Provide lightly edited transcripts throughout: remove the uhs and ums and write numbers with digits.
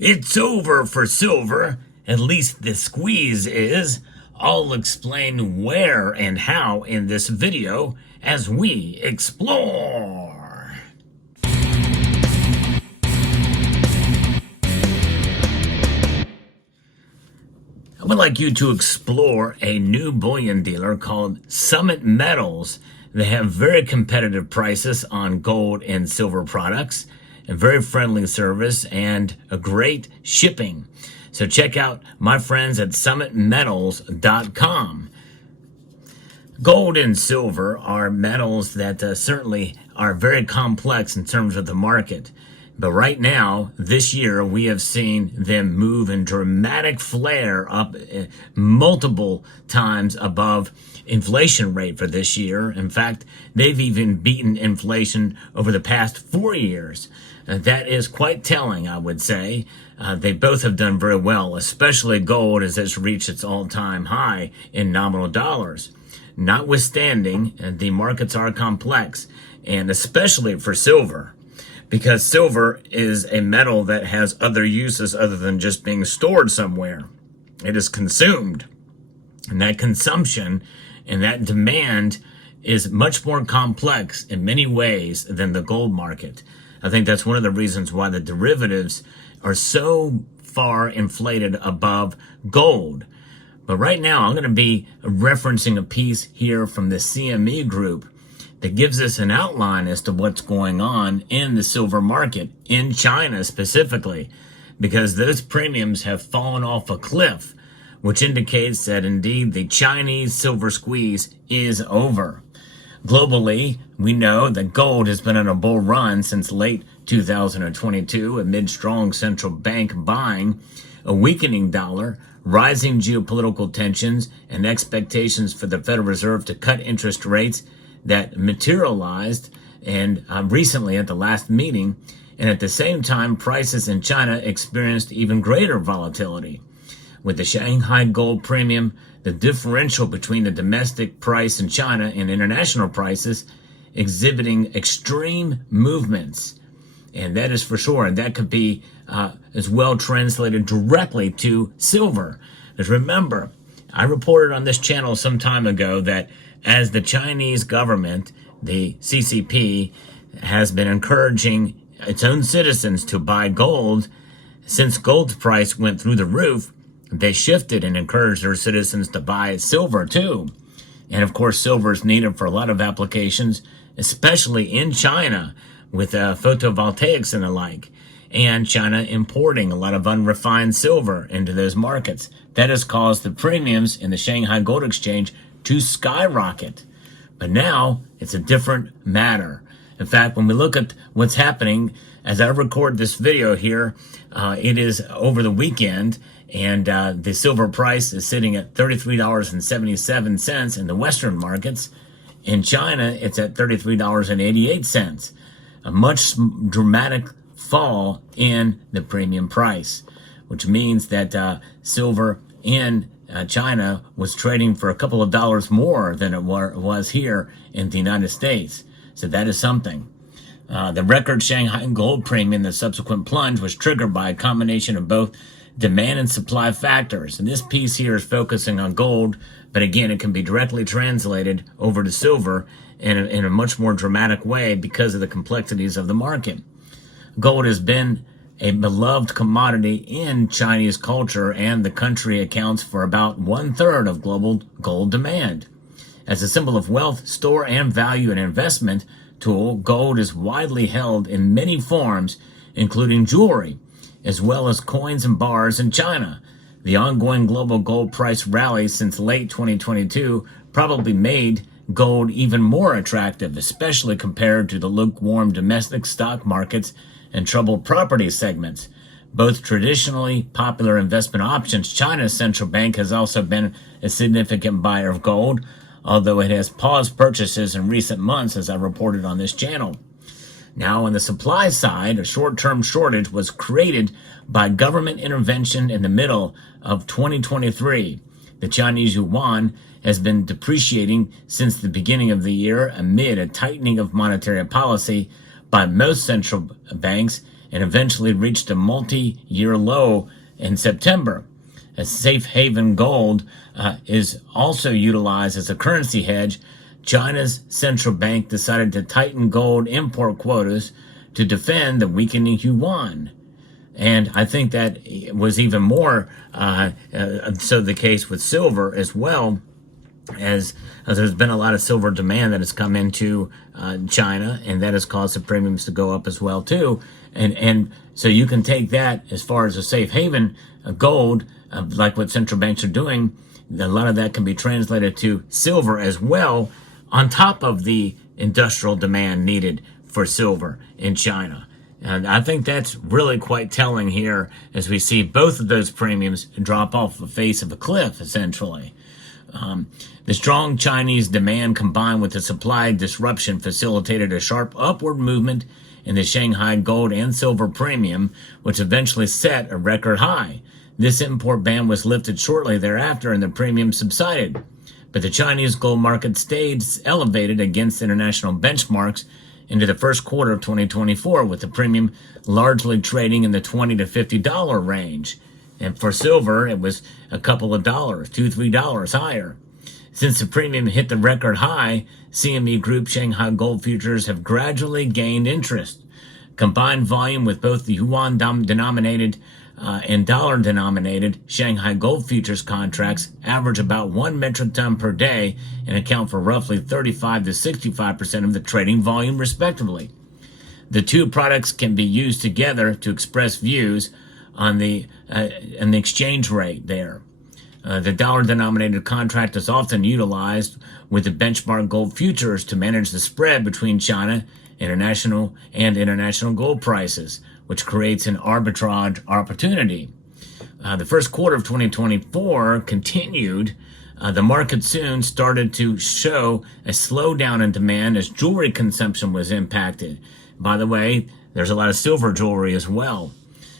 It's over for silver, at least the squeeze is. I'll explain where and how in this video as we explore. I would like you to explore a new bullion dealer called Summit Metals. They have very competitive prices on gold and silver products, a very friendly service, and a great shipping. So check out my friends at summitmetals.com. Gold and silver are metals that certainly are very complex in terms of the market. But right now, this year, we have seen them move in dramatic flare up multiple times above inflation rate for this year. In fact, they've even beaten inflation over the past 4 years. That is quite telling, I would say. They both have done very well, especially gold as it's reached its all-time high in nominal dollars. Notwithstanding, the markets are complex, and especially for silver, because silver is a metal that has other uses other than just being stored somewhere. It is consumed, and that consumption and that demand is much more complex in many ways than the gold market. I think that's one of the reasons why the derivatives are so far inflated above gold. But right now, I'm going to be referencing a piece here from the CME group that gives us an outline as to what's going on in the silver market, in China specifically, because those premiums have fallen off a cliff, which indicates that indeed the Chinese silver squeeze is over. Globally, we know that gold has been on a bull run since late 2022 amid strong central bank buying, a weakening dollar, rising geopolitical tensions, and expectations for the Federal Reserve to cut interest rates that materialized and recently at the last meeting. And at the same time, prices in China experienced even greater volatility. With the Shanghai gold premium, the differential between the domestic price in China and international prices exhibiting extreme movements. And that is for sure. And that could be as well translated directly to silver. Because remember, I reported on this channel some time ago that as the Chinese government, the CCP, has been encouraging its own citizens to buy gold, since gold's price went through the roof, they shifted and encouraged their citizens to buy silver too. And of course, silver is needed for a lot of applications, especially in China with photovoltaics and the like. And China importing a lot of unrefined silver into those markets. That has caused the premiums in the Shanghai Gold Exchange to skyrocket. But now it's a different matter. In fact, when we look at what's happening, as I record this video here, it is over the weekend, and the silver price is sitting at $33.77 in the Western markets. In China, it's at $33.88. A much dramatic fall in the premium price, which means that silver in China was trading for a couple of dollars more than it was here in the United States. So that is something. The record Shanghai gold premium, the subsequent plunge, was triggered by a combination of both demand and supply factors. And this piece here is focusing on gold, but again, it can be directly translated over to silver in a much more dramatic way because of the complexities of the market. Gold has been a beloved commodity in Chinese culture, and the country accounts for about 1/3 of global gold demand. As a symbol of wealth, store, and value and investment tool, gold is widely held in many forms, including jewelry, as well as coins and bars in China. The ongoing global gold price rally since late 2022 probably made gold even more attractive, especially compared to the lukewarm domestic stock markets and troubled property segments. Both traditionally popular investment options, China's central bank has also been a significant buyer of gold, although it has paused purchases in recent months, as I reported on this channel. Now, on the supply side, a short-term shortage was created by government intervention in the middle of 2023. The Chinese yuan has been depreciating since the beginning of the year amid a tightening of monetary policy by most central banks and eventually reached a multi-year low in September. As safe haven gold is also utilized as a currency hedge, China's central bank decided to tighten gold import quotas to defend the weakening yuan. And I think that was even more so the case with silver as well, as there's been a lot of silver demand that has come into China, and that has caused the premiums to go up as well too. And so you can take that as far as a safe haven gold, like what central banks are doing. A lot of that can be translated to silver as well, on top of the industrial demand needed for silver in China. And I think that's really quite telling here as we see both of those premiums drop off the face of a cliff, essentially. The strong Chinese demand combined with the supply disruption facilitated a sharp upward movement in the Shanghai gold and silver premium, which eventually set a record high. This import ban was lifted shortly thereafter and the premium subsided. But the Chinese gold market stayed elevated against international benchmarks into the first quarter of 2024, with the premium largely trading in the $20 to $50 range. And for silver, it was a couple of dollars, $2, $3 higher. Since the premium hit the record high, CME Group Shanghai gold futures have gradually gained interest. Combined volume with both the yuan denominated and dollar denominated Shanghai gold futures contracts average about 1 metric ton per day and account for roughly 35 to 65% of the trading volume, respectively. The two products can be used together to express views on the exchange rate there. The dollar-denominated contract is often utilized with the benchmark gold futures to manage the spread between China international gold prices, which creates an arbitrage opportunity. The first quarter of 2024 continued. The market soon started to show a slowdown in demand as jewelry consumption was impacted. By the way, there's a lot of silver jewelry as well,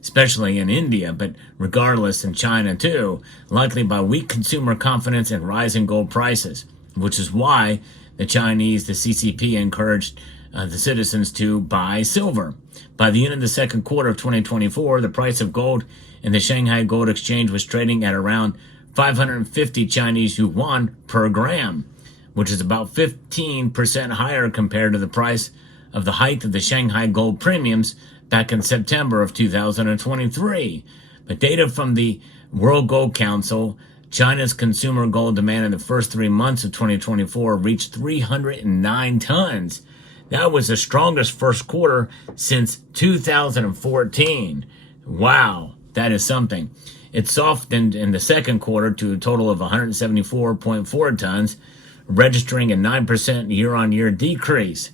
especially in India, but regardless in China too, likely by weak consumer confidence and rising gold prices, which is why the CCP encouraged the citizens to buy silver. By the end of the second quarter of 2024, the price of gold in the Shanghai Gold Exchange was trading at around 550 Chinese yuan per gram, which is about 15% higher compared to the price of the height of the Shanghai gold premiums back in September of 2023. But data from the World Gold Council, China's consumer gold demand in the first 3 months of 2024 reached 309 tons. That was the strongest first quarter since 2014. Wow, that is something. It softened in the second quarter to a total of 174.4 tons, registering a 9% year-on-year decrease.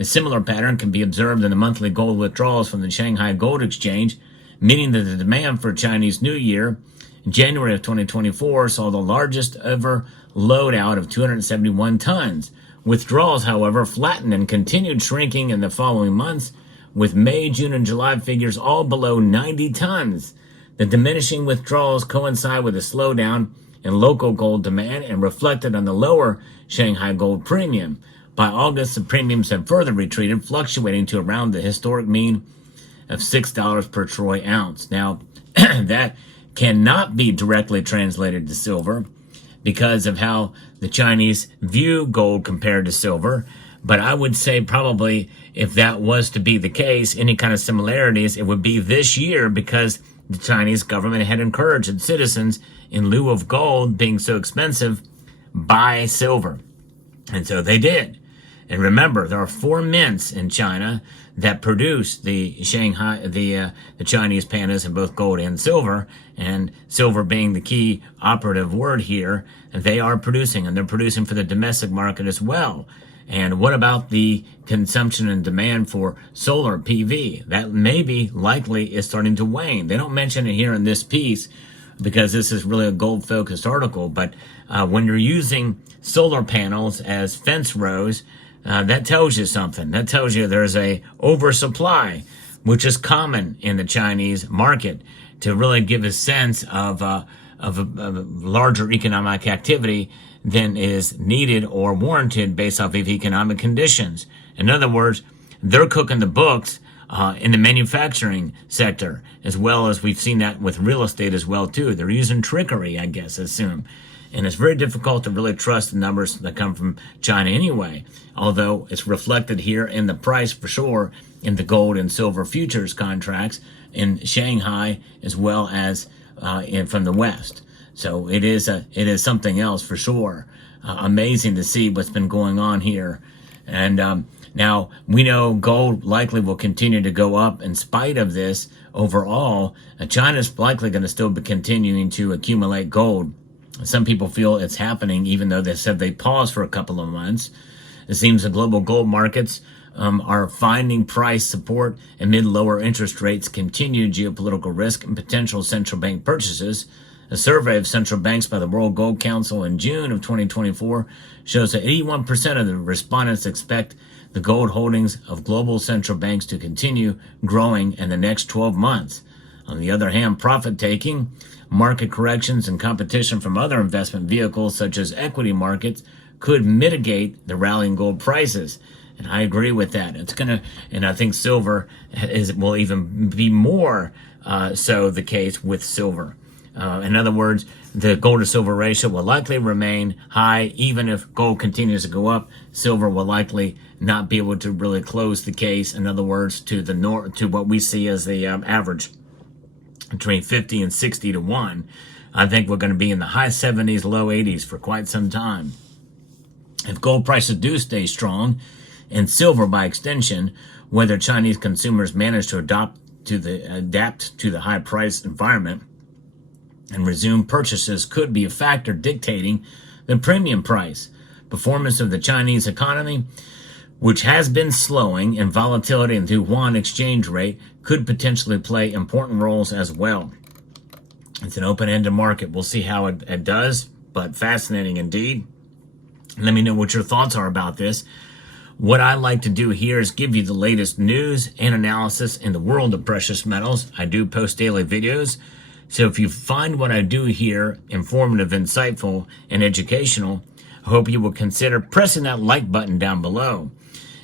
A similar pattern can be observed in the monthly gold withdrawals from the Shanghai Gold Exchange, meaning that the demand for Chinese New Year in January of 2024 saw the largest ever loadout of 271 tons. Withdrawals, however, flattened and continued shrinking in the following months, with May, June, and July figures all below 90 tons. The diminishing withdrawals coincide with a slowdown in local gold demand and reflected on the lower Shanghai gold premium. By August, the premiums have further retreated, fluctuating to around the historic mean of $6 per troy ounce. Now, that cannot be directly translated to silver because of how the Chinese view gold compared to silver. But I would say probably if that was to be the case, any kind of similarities, it would be this year because the Chinese government had encouraged its citizens, in lieu of gold being so expensive, buy silver. And so they did. And remember, there are 4 mints in China that produce the Chinese pandas in both gold and silver, and silver being the key operative word here. And they are producing, and they're producing for the domestic market as well. And what about the consumption and demand for solar PV? That likely is starting to wane. They don't mention it here in this piece because this is really a gold-focused article, but when you're using solar panels as fence rows, that tells you something. That tells you there's a oversupply, which is common in the Chinese market, to really give a sense of a larger economic activity than is needed or warranted based off of economic conditions. In other words, they're cooking the books in the manufacturing sector, as well as we've seen that with real estate as well too. They're using trickery, I guess, assume. And it's very difficult to really trust the numbers that come from China anyway, although it's reflected here in the price for sure in the gold and silver futures contracts in Shanghai as well as from the West. So it is something else for sure. Amazing to see what's been going on here. And now we know gold likely will continue to go up in spite of this overall. China's likely going to still be continuing to accumulate gold. Some people feel it's happening, even though they said they paused for a couple of months. It seems the global gold markets are finding price support amid lower interest rates, continued geopolitical risk, and potential central bank purchases. A survey of central banks by the World Gold Council in June of 2024 shows that 81% of the respondents expect the gold holdings of global central banks to continue growing in the next 12 months. On the other hand, profit-taking, market corrections, and competition from other investment vehicles such as equity markets could mitigate the rallying gold prices. And I agree with that. And I think silver will even be more so the case with silver. In other words, the gold to silver ratio will likely remain high. Even if gold continues to go up, silver will likely not be able to really close the case. In other words, to what we see as the average between 50 and 60 to 1. I think we're going to be in the high 70s, low 80s for quite some time. If gold prices do stay strong, and silver by extension, whether Chinese consumers manage to adapt to the high price environment and resume purchases could be a factor dictating the premium price. Performance of the Chinese economy, which has been slowing, and volatility in the yuan exchange rate could potentially play important roles as well. It's an open-ended market. We'll see how it does, but fascinating indeed. Let me know what your thoughts are about this. What I like to do here is give you the latest news and analysis in the world of precious metals. I do post daily videos. So if you find what I do here informative, insightful, and educational, I hope you will consider pressing that like button down below.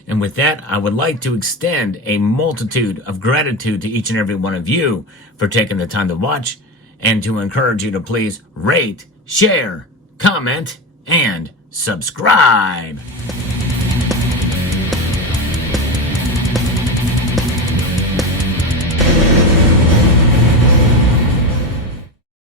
And with that, I would like to extend a multitude of gratitude to each and every one of you for taking the time to watch, and to encourage you to please rate, share, comment, and subscribe.